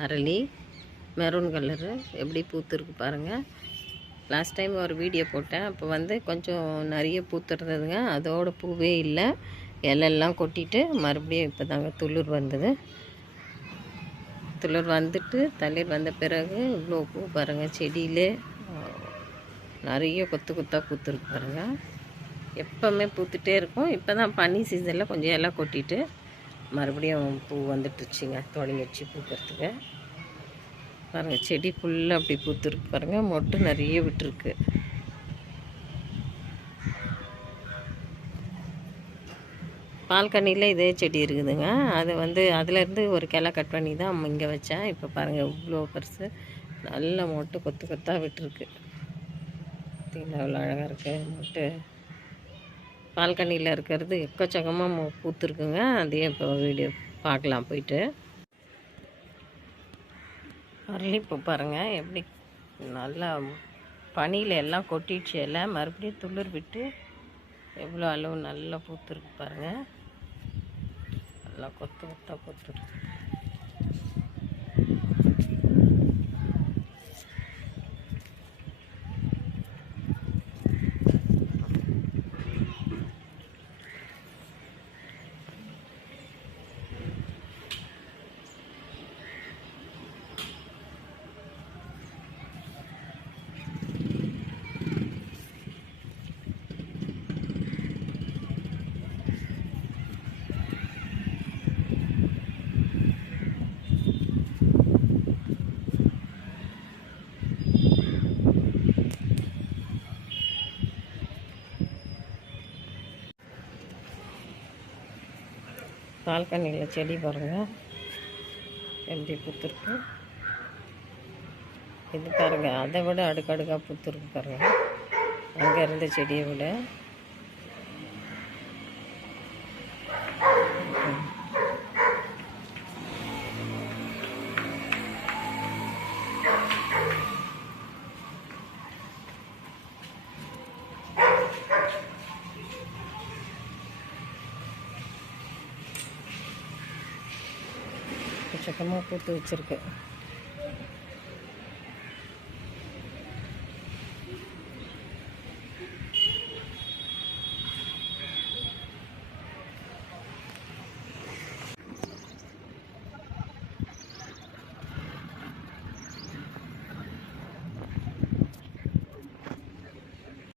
அரளி maroon colour எப்படி பூத்துருக்கு பாருங்கள். லாஸ்ட் டைம் ஒரு வீடியோ போட்டேன். அப்போ வந்து கொஞ்சம் நிறைய பூத்துருந்ததுங்க. அதோட பூவே இல்லை, இலெல்லாம் கொட்டிட்டு மறுபடியும் இப்போ தாங்க துளிர் வந்தது. துளிர் வந்துட்டு தளிர் வந்த பிறகு இவ்வளோ பூ பாருங்கள். செடியிலே நிறைய கொத்து கொத்தாக பூத்துருக்கு பாருங்கள். எப்போவுமே பூத்துட்டே இருக்கும். இப்போ தான் பனி சீசனில் கொஞ்சம் இலை கொட்டிட்டு மறுபடியும் பூ வந்துட்டுருச்சுங்க, தொடங்கிடுச்சு பூக்கிறதுக்கு. பாருங்கள், செடி ஃபுல்லாக அப்படி பூத்துருக்கு பாருங்கள். மொட்டு நிறைய விட்டுருக்கு. பால்கனியில் இதே செடி இருக்குதுங்க. அது வந்து அதிலேருந்து ஒரு கிளை கட் பண்ணி தான் இங்கே வச்சேன். இப்போ பாருங்கள் இவ்வளோ பெருசு, நல்ல மொட்டு கொத்து கொத்தாக விட்டுருக்கு. பார்த்தீங்களா அவ்வளோ அழகாக இருக்குது மொட்டு. பால்கனியில் இருக்கிறது எக்கச்சக்கமாக பூத்துருக்குங்க. அதையும் இப்போ வீடியோ பார்க்கலாம் போயிட்டு. அரளிப்பூ பாருங்கள் எப்படி நல்லா பனியில் எல்லாம் கொட்டிடுச்சு. எல்லாம் மறுபடியும் துளிர் விட்டு எவ்வளோ அளவு நல்லா பூத்துருக்கு பாருங்கள். நல்லா கொத்து கொத்தாக பூத்துருக்கு. பால்கனியில் செடி பாருங்கள் எப்படி பூத்துருக்கு. இது பாருங்கள், அதை விட அடுக்கடுக்காக பூத்துருக்கு பாருங்கள். அங்கே இருந்த செடியை விட. சக்கமாக பூத்து வச்சுருக்கு.